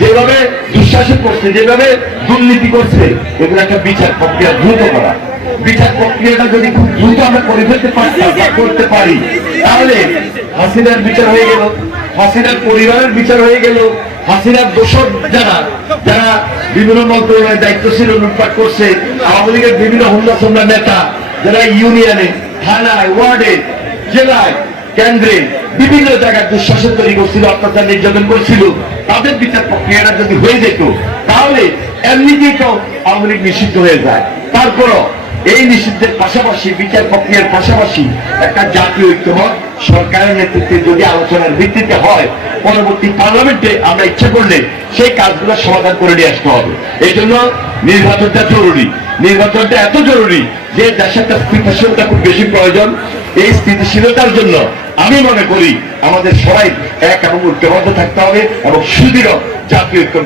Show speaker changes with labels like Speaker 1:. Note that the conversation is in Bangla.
Speaker 1: যেভাবে দুঃশাসন করছে, যেভাবে দুর্নীতি করছে, এগুলো একটা বিচার প্রক্রিয়া দ্রুত করা। বিচার প্রক্রিয়াটা যদি খুব দ্রুত আমরা করে ফেলতে বা করতে পারি, তাহলে হাসিনার বিচার হয়ে গেল, হাসিনার পরিবারের বিচার হয়ে গেল, হাসিনার দোষর যারা যারা বিভিন্ন মন্ত্রণালয়ের দায়িত্বশীল লুটপাট করছে, আওয়ামী লীগের বিভিন্ন হুন্ডা সন্ধ্যা নেতা, যারা ইউনিয়নে, থানায়, ওয়ার্ডে, জেলায় কেন্দ্রে বিভিন্ন জায়গায় দুঃশাসন তৈরি করছিল অত্যাচার নির্যাতন করছিল। তাদের বিচার প্রক্রিয়াটা যদি হয়ে যেত, তাহলে এমনিতেই তো আওয়ামী লীগ নিষিদ্ধ হয়ে যায়। তারপরও এই নিষিদ্ধের পাশাপাশি, বিচার প্রক্রিয়ার পাশাপাশি একটা জাতীয় ঐক্যমত সরকারের নেতৃত্বে যদি আলোচনার ভিত্তিতে হয়, পরবর্তী পার্লামেন্টে আমরা ইচ্ছা করলে সেই কাজগুলো সমাধান করে নিয়ে আসতে হবে। এই জন্য নির্বাচনটা জরুরি। নির্বাচনটা এত জরুরি যে দেশের একটা স্থিতিশীলতা খুব বেশি প্রয়োজন। এই স্থিতিশীলতার জন্য আমি মনে করি আমাদের সবাই এক এবং ঐক্যবদ্ধ থাকতে হবে এবং সুদৃঢ় জাতীয় ঐক্য